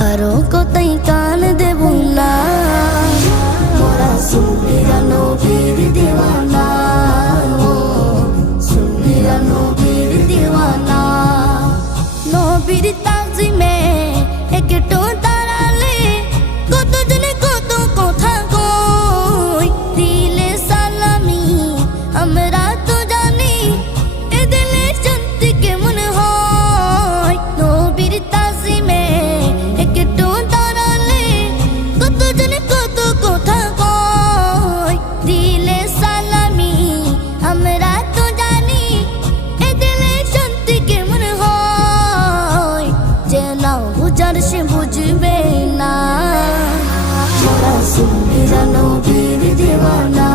কারো কথাই কান দেব না, মোরা সুন্নিরা নবীর দিওয়ানা, সুন্নিরা নবীর দিওয়ানা। নবীর তাজিমে একটু দাঁড়ালে কতজনে কত কথা কই, দিলে সালামি আমরা তো জানি এ দিলে শান্তি কেমন হয়। নবীর তাজিমে একটু দাঁড়ালে কতজনে কত কথা কই, দিলে সালামি আমরা তো জানি এ দিলে শান্তি কেমন হয়। যে না বুঝার সে বুঝবে না, মোরা সুন্নিরা নবীর দিওয়ানা।